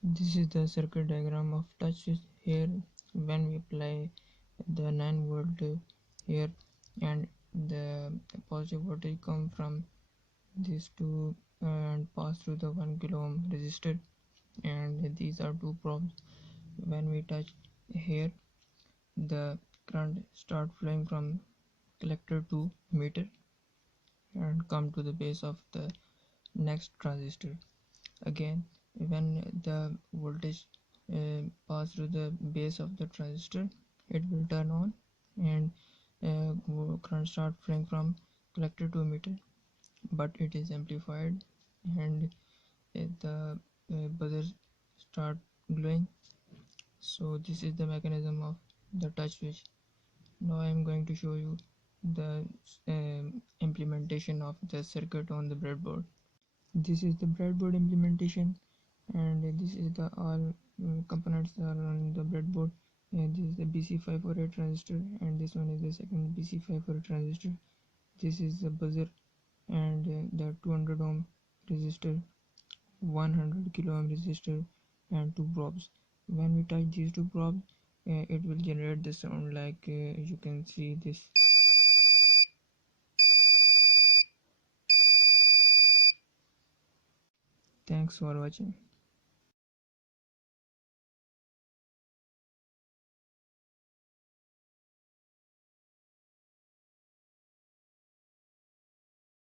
This is the circuit diagram of touch switch. Here when we apply the 9 volt here, and the positive voltage come from these two and pass through the 1 kilo ohm resistor, and these are two probes. When we touch here, the current start flowing from collector to emitter and come to the base of the next transistor. Again, when the voltage pass through the base of the transistor, it will turn on, and current start flowing from collector to emitter, but it is amplified, and the buzzer start glowing. So this is the mechanism of the touch switch. Now I am going to show you the implementation of the circuit on the breadboard. This is the breadboard implementation, and this is the all components are on the breadboard. This is the BC548 transistor, and this one is the second BC548 transistor. This is the buzzer, and the 200 ohm resistor, 100 kilo ohm resistor, and two probes. When we touch these two probes, it will generate the sound like you can see this. Thanks for watching.